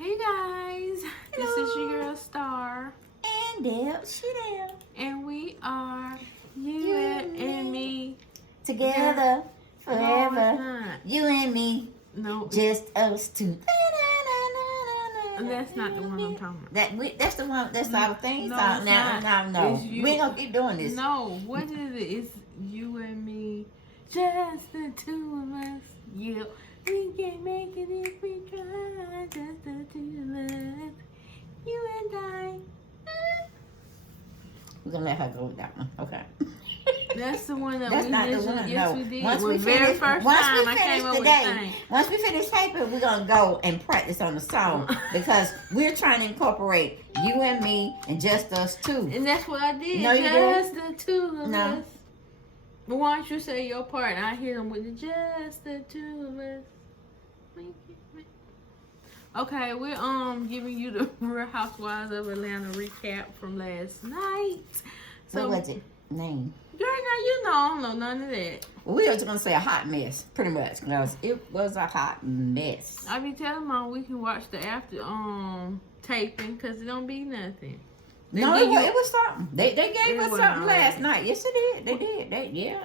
Hey guys, this is your girl Star, And Deb, she there. and we are you and me Together No, forever. it's not. You and me, No, just us two. that's not the one I'm talking about. That's the one. That's our theme No, song. it's Now, not. no. It's you. We ain't gonna keep doing this. No, what is it? It's you and me, just the two of us. Yeah, we can make it if we try. Just the two of us, you and I. We're gonna let her go with that one. Okay. That's the one that That's we not the just, one. yes, No. we did. Once we The very finish, first once time we I finish came up with today, the thing. once we finish taping, we're gonna go and practice on the song because we're trying to incorporate you and me and just us two. And that's what I did. No, you just the two of No. us. But why don't you say your part and I hit them with the just the two of us. Okay, we're giving you the Real Housewives of Atlanta recap from last night. So What was it? Name. girl, now you know I don't know none of that. Well, we were just gonna say a hot mess, pretty much, because it was a hot mess. I be telling mom we can watch the after taping because it don't be nothing. They No, give it you- was something. They gave It us was something alright. last night. Yes, they did. They did.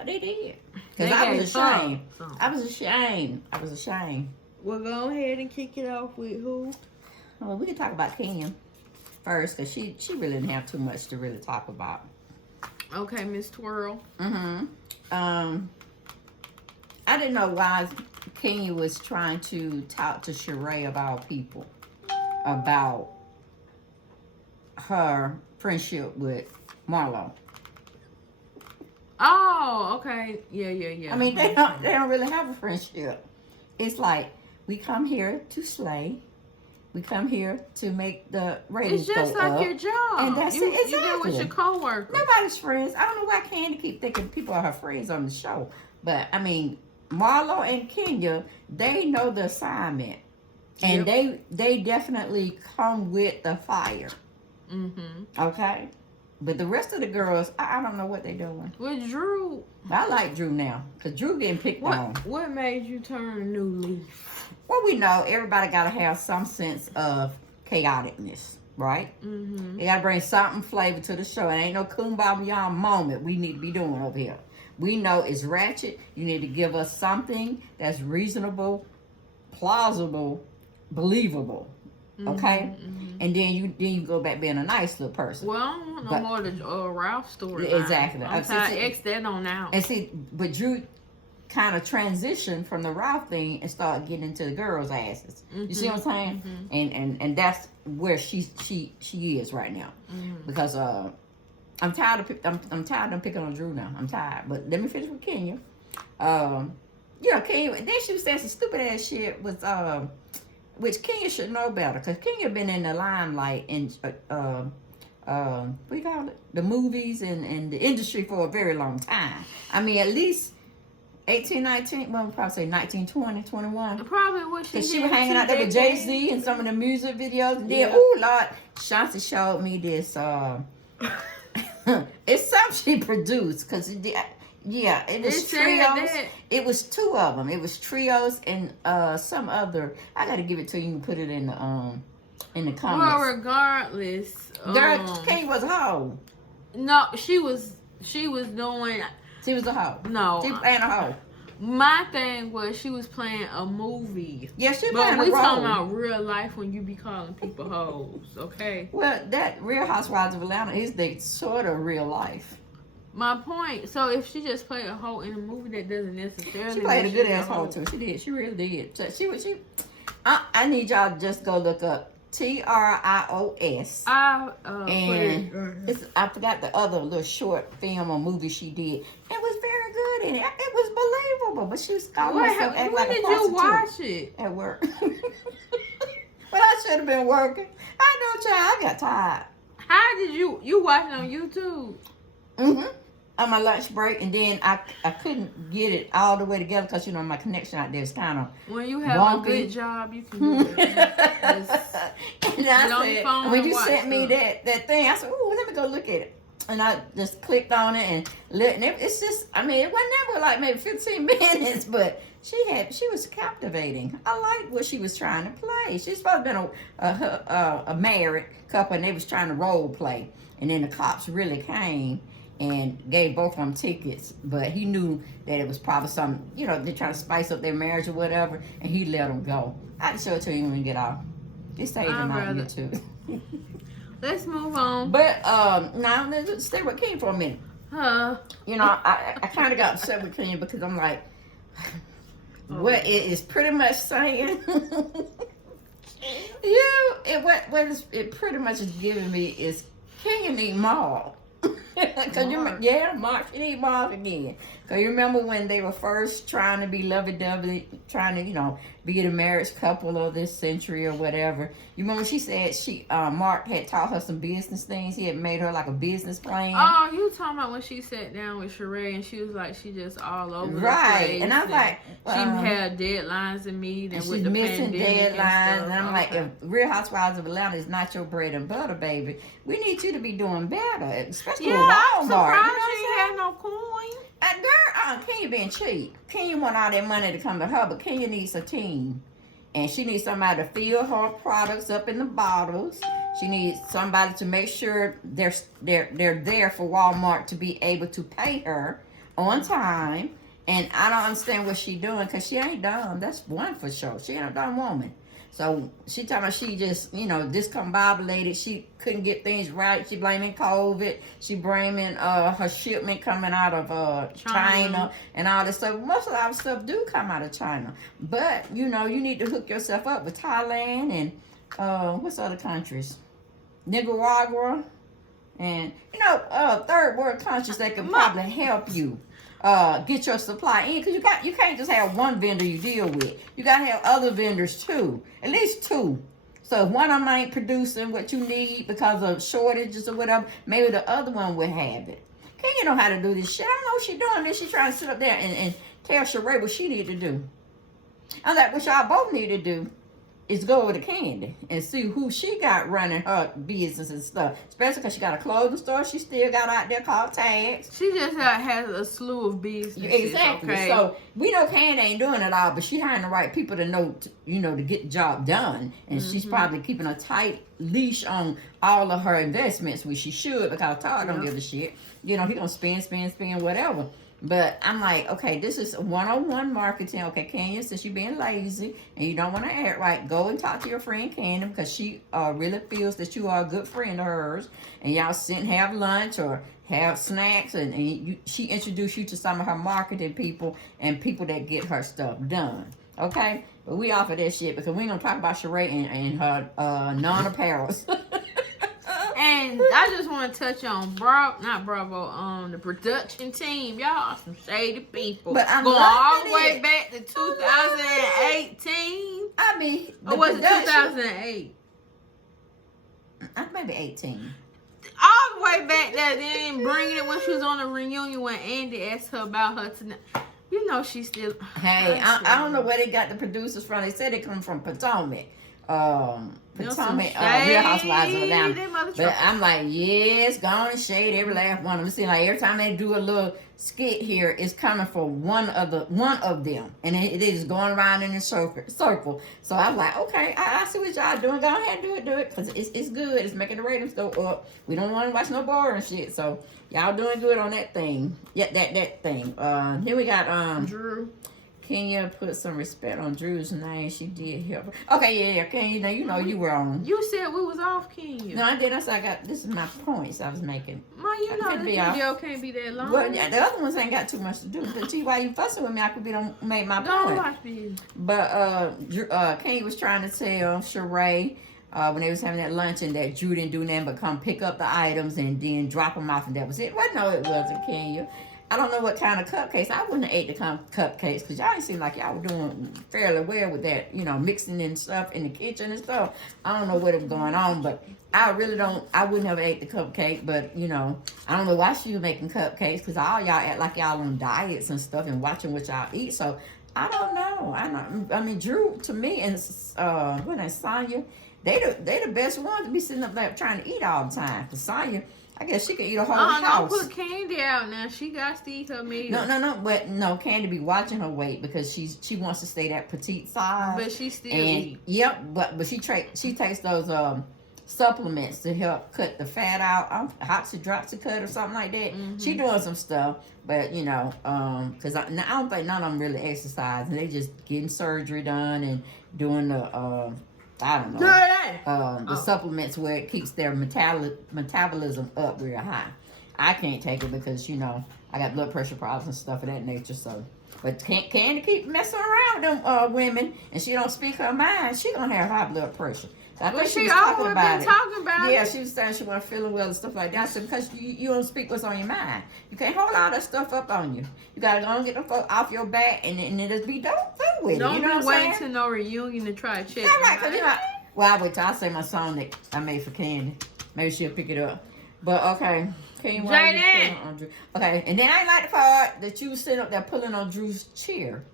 They did. Because They I gave was ashamed. something. I was ashamed. Well, go ahead and kick it off with who? Well, we can talk about Kenya first, because she really didn't have too much to really talk about. Okay, Miss Twirl. I didn't know why Kenya was trying to talk to Sheree of all people about her friendship with Marlo. Oh, okay. Yeah. I mean, they don't really have a friendship. It's like, we come here to slay. We come here to make the ratings It's just go like up. your job. And that's you, it. You do with Exactly. your coworkers. Nobody's friends. I don't know why Candy keep thinking people are her friends on the show. But, I mean, Marlo and Kenya, they know the assignment. And they definitely come with the fire. Mm-hmm. Okay? But the rest of the girls, I don't know what they're doing. With Drew, I like Drew now. Because Drew getting picked on. what made you turn a new leaf? Well, we know everybody got to have some sense of chaoticness, right? Mm-hmm. They got to bring something flavor to the show. It ain't no kumbaya moment we need to be doing over here. We know it's ratchet. You need to give us something that's reasonable, plausible, believable. Okay? Mm-hmm. And then you go back being a nice little person. Well, I don't want no more of the Ralph story. Exactly. I'm tired of X that on out. And see, but Drew kind of transitioned from the Ralph thing and started getting into the girls' asses. You see what I'm saying? Mm-hmm. And that's where she is right now. Mm-hmm. Because I'm tired of I'm tired of picking on Drew now. I'm tired. But let me finish with Kenya. Kenya. Then she was saying some stupid ass shit with which Kenya should know better, because Kenya been in the limelight in what do you call it? The movies and the industry for a very long time. I mean, at least 18, 19, well, probably say 19, 20, 21. Probably what she Because did. she was hanging out there with Jay-Z and some of the music videos. And then, Yeah. oh, Lord, Shanti showed me this. It's something she produced. Because, it was It said trios. that. It was two of them. It was trios and some other. I got to give it to you. You can put it in the comments. Well, regardless. Girl, Kay was a hoe. No, she was doing. She was a hoe. No. She playing a hoe. My thing was she was playing a movie. Yeah, she But playing a we role. talking about real life when you be calling people hoes, okay? Well, that Real Housewives of Atlanta is the sort of real life. My point, so if she just played a hoe in a movie, that doesn't necessarily She played a mean good she's ass hoe too. She did. She really did. So I need y'all to just go look up TRIOS. I And I forgot the other little short film or movie she did. It was very good in it. It was believable. But she was calling herself acting like a when did prostitute. you watch it? At work. But I should have been working. I know, child. I got tired. How did you watch it on YouTube? Mm-hmm. On my lunch break, and then I couldn't get it all the way together because my connection out there is kind of When you have wonky. a good job, you can do it. And I Get on your said, phone when and you watch sent me stuff. that thing, I said, "Ooh, let me go look at it." and I just clicked on it and it's just, I mean, it wasn't never like maybe 15 minutes, but she was captivating. I liked what she was trying to play. She's supposed to have been a married couple, and they was trying to role play, and then the cops really came and gave both of them tickets, but he knew that it was probably some, you know, they're trying to spice up their marriage or whatever, and he let them go. I'd show it to you when we get off. It stayed on YouTube. Let's move on. But now let's stay with King for a minute. You know, I kind of got upset with King because I'm like, what it is pretty much saying. It pretty much is giving me is King need Marlo. Cause Mark, she need Mark again. Cause you remember when they were first trying to be lovey-dovey, trying to, you know, be the marriage couple of this century or whatever. You remember she said Mark had taught her some business things. He had made her like a business plan. Oh, you talking about when she sat down with Sheree and she was like, she just all over the place. And I was like, she had deadlines to meet and with the missing deadlines. And I'm like, okay. if Real Housewives of Atlanta is not your bread and butter, baby, we need you to be doing better, especially with Walmart. I'm surprised she ain't had no coin. Girl, Kenya being cheap. Kenya want all that money to come to her, but Kenya needs a team. And she needs somebody to fill her products up in the bottles. She needs somebody to make sure they're there for Walmart to be able to pay her on time. And I don't understand what she doing because she ain't dumb. That's one for sure. She ain't a dumb woman. So she talking about she just, you know, discombobulated. She couldn't get things right. She blaming COVID. She blaming her shipment coming out of China and all this stuff. Most of our stuff do come out of China. But, you know, you need to hook yourself up with Thailand and what's other countries? Nicaragua. And, you know, third world countries that can probably help you. Get your supply in, because you can't just have one vendor you deal with. You got to have other vendors too, at least two. So if one of them ain't producing what you need because of shortages or whatever, maybe the other one would have it. Kenya know how to do this shit. I know she doing this. She trying to sit up there and tell Sheree what she need to do. I'm like, what y'all both need to do is go over to Candy and see who she got running her business and stuff. Especially because she got a clothing store she still got out there called Tags. She just has a slew of businesses. Exactly. Okay? So we know Candy ain't doing it all, but she hiring the right people to know, to get the job done. And she's probably keeping a tight leash on all of her investments, which she should, because Todd don't give a shit. He gonna spend, whatever. But I'm like, okay, this is 101 marketing. Okay, Kenya, since you're being lazy and you don't want to act right, go and talk to your friend Candy, because she really feels that you are a good friend of hers. And y'all sit and have lunch or have snacks, and she introduced you to some of her marketing people and people that get her stuff done. Okay? But we offer that shit because we ain't going to talk about Sheree and her non-apparels. And I just want to touch on the production team. Y'all are some shady people. But I'm going all the way back to 2018. I mean, or was it 2008? Maybe 18. All the way back there, then bringing it when she was on the reunion when Andy asked her about her tonight. You know she still. Hey, I don't know where they got the producers from. They said they come from Potomac. Real Housewives of Atlanta. But I'm like, yes, gone and shade every last one of them. See, like every time they do a little skit here, it's coming from one of them, and it is going around in a circle. So I'm like, okay, I see what y'all doing. Go ahead, do it, because it's good. It's making the ratings go up. We don't want to watch no boring shit. So y'all doing good on that thing. Yeah, that thing. Here we got Drew. Kenya put some respect on Drew's name. She did help her. Okay, yeah, Kenya. Now you know you were on. You said we was off, Kenya. No, I did. This is my points I was making. Ma, you know this video can't be that long. Well, yeah, the other ones ain't got too much to do. But see why you fussing with me? I could be done made my point. Don't watch these. But Kenya was trying to tell Sheree when they was having that luncheon that Drew didn't do nothing but come pick up the items and then drop them off, and that was it. Well, no, it wasn't, Kenya. I don't know what kind of cupcakes. I wouldn't have ate the cupcakes because y'all seem like y'all were doing fairly well with that, mixing and stuff in the kitchen and stuff. I don't know what was going on, but I wouldn't have ate the cupcake, but, I don't know why she was making cupcakes because all y'all act like y'all on diets and stuff and watching what y'all eat. So, I don't know. I mean, Drew, to me, and Sanya, they the best ones to be sitting up there trying to eat all the time. Because Sanya, I guess she could eat a whole Don't house. put Candy out now. She got to eat her meal. No. But no, Candy be watching her weight because she wants to stay that petite size. But she still eat. Yep, but she takes those supplements to help cut the fat out. Hydroxycut or something like that. Mm-hmm. She doing some stuff, but you know, because I don't think none of them really exercise. They just getting surgery done and doing the I don't know. The supplements where it keeps their metabolism up real high. I can't take it because, you know, I got blood pressure problems and stuff of that nature. So, but Candy keep messing around with them women, and she don't speak her mind. She gonna have high blood pressure. So I think she was talking about it. Yeah, she was saying she wasn't feeling well and stuff like that. So because you don't speak what's on your mind, you can't hold all that stuff up on you. You gotta go and get them off your back, and it just be done with. Don't you know be waiting to no reunion to try to check. That's right, cause you know. Well, I wait till I say my song that I made for Candy. Maybe she'll pick it up. But okay. Okay, and then I like the part that you sit up there pulling on Drew's chair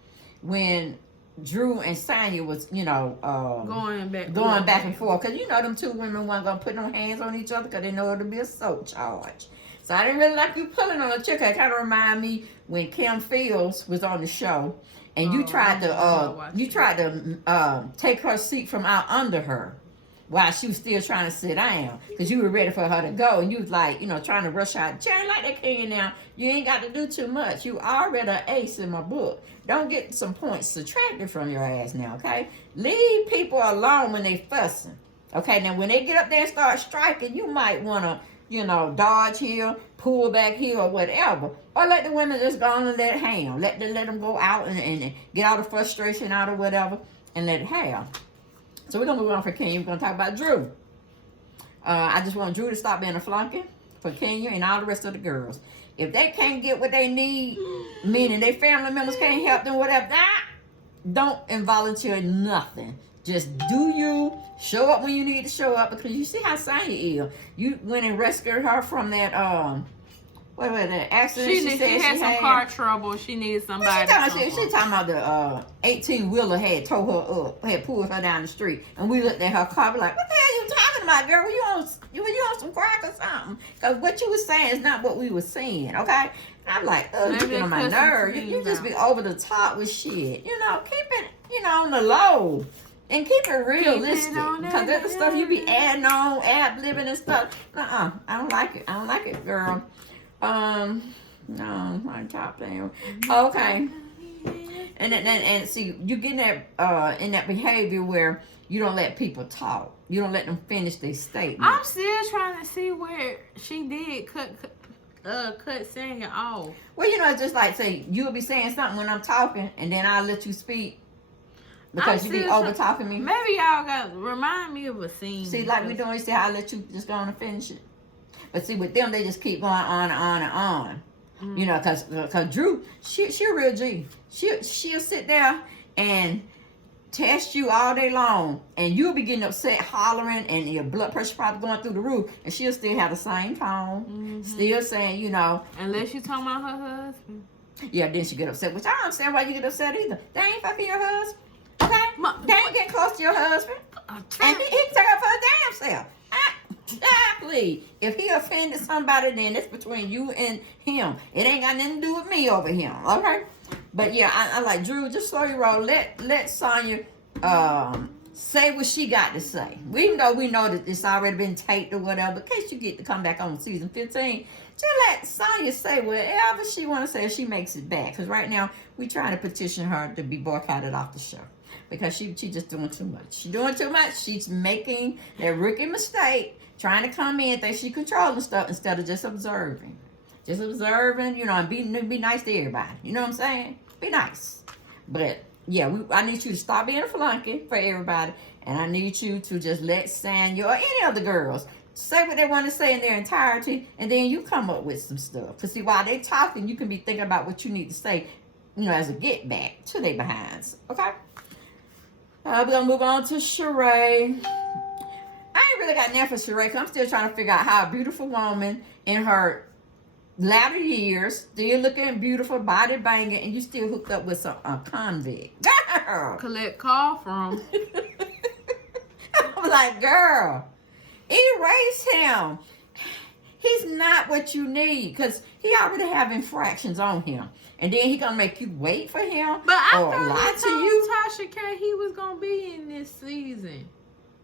when Drew and Sanya was, you know, going back and forth. Because you know them two women weren't going to put no hands on each other because they know it'll be an assault charge. So I didn't really like you pulling on the chair. It kind of remind me when Kim Fields was on the show and you tried to take her seat from out under her while she was still trying to sit down because you were ready for her to go, and you was like, you know, trying to rush out. Jerry, like that King now, you ain't got to do too much. You already an ace in my book. Don't get some points subtracted from your ass now, okay? Leave people alone when they fussing. Okay, now when they get up there and start striking, you might want to, you know, dodge here, pull back here, or whatever. Or let the women just go on and let it hang. Let them go out and get all the frustration out or whatever and let it have. So we're going to move on for Kenya. We're going to talk about Drew. I just want Drew to stop being a flunky for Kenya and all the rest of the girls. If they can't get what they need, meaning their family members can't help them, whatever, don't involunteer nothing. Just do you. Show up when you need to show up because you see how Sanya is. You went and rescued her from that, what was that accident? She had some car trouble. She needed somebody. She talking about the 18-wheeler had towed her up, had pulled her down the street, and we looked at her car, like, "What the hell you talking about, girl? You on some crack or something?" Because what you was saying is not what we were saying, okay? And I'm like, "Oh, you get on my nerve. You just be over the top with shit. You know, keep it, you know, on the low." And keep it realistic. Because that's the stuff you be adding on, ad-libbing and stuff. I don't like it. I don't like it, girl. No, my top down. Okay. And see, you get in that behavior where you don't let people talk. You don't let them finish their statement. I'm still trying to see where she did cut Sanya off. Well, you know, it's just like, say, you'll be saying something when I'm talking, and then I'll let you speak. Because you be over talking me. Maybe y'all got remind me of a scene. See, like we doing, see how I let you just go on and finish it. But see, with them, they just keep going on and on and on. Mm-hmm. You know, cause Drew, she a real G. She'll sit there and test you all day long, and you'll be getting upset, hollering, and your blood pressure probably going through the roof, and she'll still have the same tone, still saying, you know. Unless you talking about her husband. Yeah, then she get upset, which I don't understand why you get upset either. They ain't fucking your husband. Okay? They ain't getting close to your husband. And he can take up for a damn self. Exactly. If he offended somebody, then it's between you and him. It ain't got nothing to do with me over him. Okay? But yeah, I like Drew, just slow your roll. Let Sanya say what she got to say. Even though we know that it's already been taped or whatever, in case you get to come back on season 15, just let Sanya say whatever she want to say if she makes it back. Because right now, we're trying to petition her to be boycotted off the show. Because she just doing too much. She's doing too much. She's making that rookie mistake, trying to come in, think she controlling stuff instead of just observing. Just observing, you know, and be nice to everybody. You know what I'm saying? Be nice. But, yeah, I need you to stop being a flunky for everybody. And I need you to just let Sanya or any other girls say what they want to say in their entirety. And then you come up with some stuff. Because, see, while they talking, you can be thinking about what you need to say, you know, as a get back to their behinds. Okay? We're going to move on to Sheree. I ain't really got nothing for Sheree because I'm still trying to figure out how a beautiful woman in her latter years, still looking beautiful, body banging, and you still hooked up with a convict. Girl! Collect call from. I'm like, girl, erase him. he's not what you need because he already have infractions on him. And then he gonna make you wait for him But I or thought lie he to told you. Tasha K he was gonna be in this season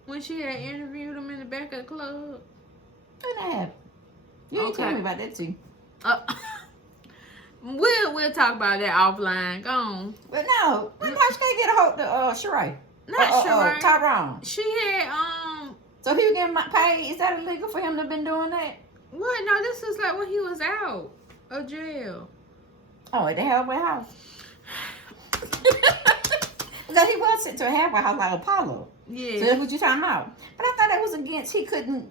when she had interviewed him in the back of the club. What happened? You ain't tell me about that too. We'll talk about that offline. Go on. But no, when Tasha K get a hold of Sheree? Not Sheree. Tyrone. She had So he was getting paid. Is that illegal for him to have been doing that? what? No, this is like when he was out of jail. Oh, at the halfway house. Because he was sent to a halfway house like Apollo. Yeah. So that's what you're talking about. But I thought that was against, he couldn't,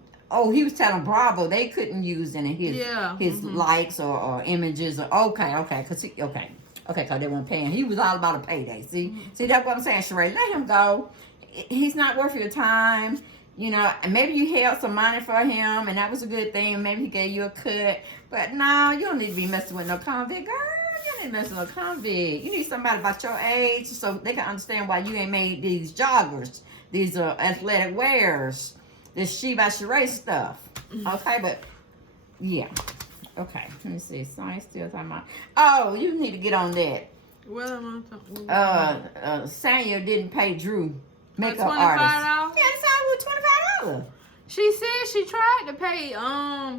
he was telling Bravo they couldn't use any of his likes or images. Or, okay, because they weren't paying. He was all about a payday. See, that's what I'm saying, Sheree. Let him go. He's not worth your time. You know, maybe you held some money for him, and that was a good thing. Maybe he gave you a cut. But no, you don't need to be messing with no convict, girl. You don't need to mess with no convict. You need somebody about your age so they can understand why you ain't made these joggers, these athletic wears, this She by Sheree stuff. Okay, but yeah. Okay, let me see. So I ain't still talking about. Oh, you need to get on that. What am I talking about? Sanya didn't pay Drew makeup $25? artist. Yeah, that's how it was $25. She said she tried to pay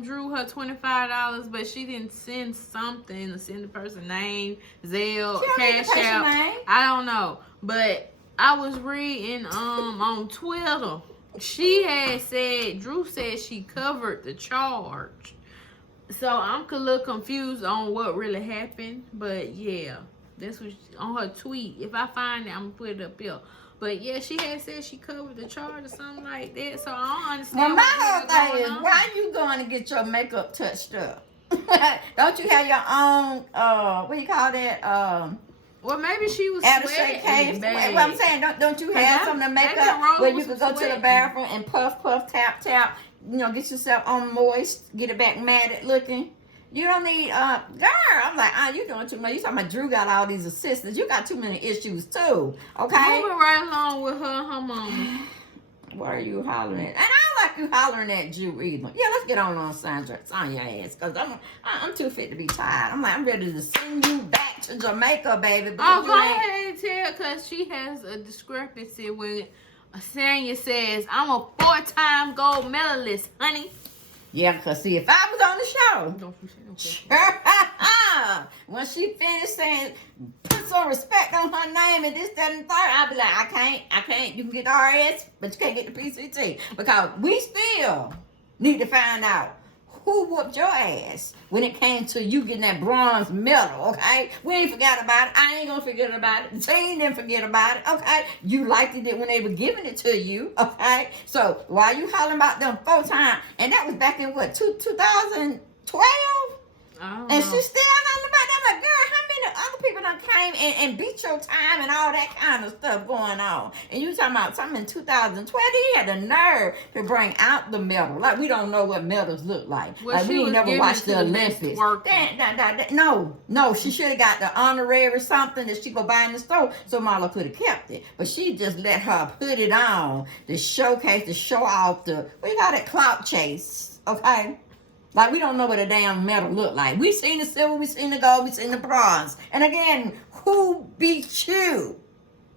Drew her $25, but she didn't send something to send the person's name, Zelle, Cash App. I don't know. But I was reading on Twitter. She had said Drew said she covered the charge. So I'm a little confused on what really happened. But yeah, that's what on her tweet. If I find it, I'm gonna put it up here. But yeah, she had said she covered the charge or something like that. So I don't understand. Well, my whole thing is, why are you going to get your makeup touched up? Don't you have your own, what do you call that? Well, maybe she was sweating. Well, I'm saying, don't you have something to make up where you can go to the bathroom and puff, tap, you know, get yourself on moist, get it back matted looking. You don't need, girl, I'm like, you doing too much. You talking about Drew got all these assistants. You got too many issues too, okay? Moving right along with her and her mama. What are you hollering at? And I don't like you hollering at Drew either. Yeah, let's get on Sanya ass, because I'm too fit to be tired. I'm ready to send you back to Jamaica, baby. Oh, go ahead and tell, because she has a discrepancy when Sanya says, I'm a 4-time gold medalist, honey. Yeah, because see, if I was on the show, when she finished saying, put some respect on her name and this, that, and third, I'd be like, I can't. You can get the RS, but you can't get the PCT. Because we still need to find out who whooped your ass when it came to you getting that bronze medal, okay? We ain't forgot about it. I ain't gonna forget about it. The team didn't forget about it, okay? You liked it when they were giving it to you, okay? So why you hollering about them 4 times? And that was back in what, 2012? And she's still hollering about that. Like, girl, how many other people done came and beat your time and all that kind of stuff going on? And you talking about something in 2020? He had the nerve to bring out the medal. Like, we don't know what medals look like. Well, like, we ain't never watched the Olympics. No, she should have got the honorary something that she go buy in the store so Marlo could have kept it. But she just let her put it on to showcase, to show off the, we got it, clout chase, okay? Like, we don't know what a damn medal look like. We seen the silver, we seen the gold, we seen the bronze. And again, who beat you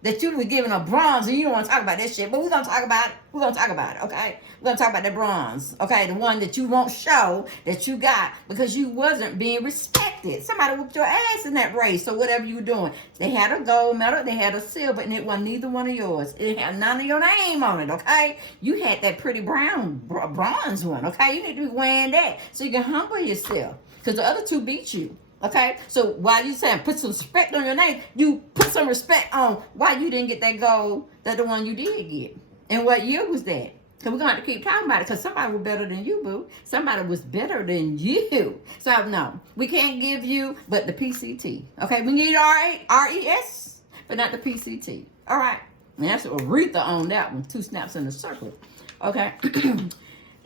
that you were given a bronze and you don't want to talk about that shit? But we're going to talk about it. We're going to talk about it, okay? We're going to talk about that bronze, okay? The one that you won't show that you got because you wasn't being respected. Somebody whooped your ass in that race or whatever you were doing. They had a gold medal, they had a silver, and it wasn't neither one of yours. It had none of your name on it, okay? You had that pretty bronze one, okay? You need to be wearing that so you can humble yourself because the other 2 beat you. Okay, so while you saying put some respect on your name, you put some respect on why you didn't get that gold that the one you did get. And what year was that? Because we're going to have to keep talking about it because somebody was better than you, boo. Somebody was better than you. So, no, we can't give you but the PCT. Okay, we need RES, but not the PCT. All right, and that's Aretha on that one. 2 snaps in a circle. Okay, and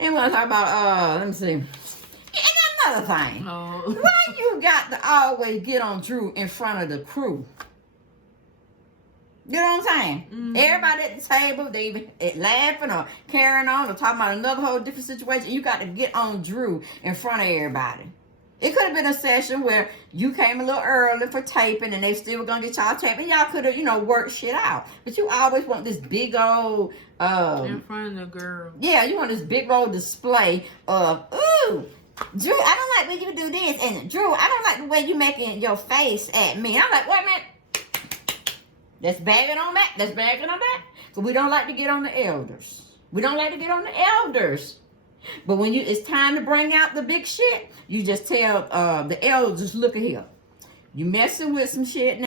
we're going to talk about, let me see. Another thing, why you got to always get on Drew in front of the crew? You know what I'm saying? Mm-hmm. Everybody at the table, they even laughing or carrying on or talking about another whole different situation. You got to get on Drew in front of everybody. It could have been a session where you came a little early for taping and they still were going to get y'all taping. Y'all could have, worked shit out. But you always want this big old... in front of the girl. Yeah, you want this big old display of, ooh, Drew, I don't like when you do this. And Drew, I don't like the way you making your face at me. I'm like, wait a minute. Let's bag it on that. Let's bag it on that. Because we don't like to get on the elders. We don't like to get on the elders. But when it's time to bring out the big shit, you just tell the elders, look at here. You messing with some shit now.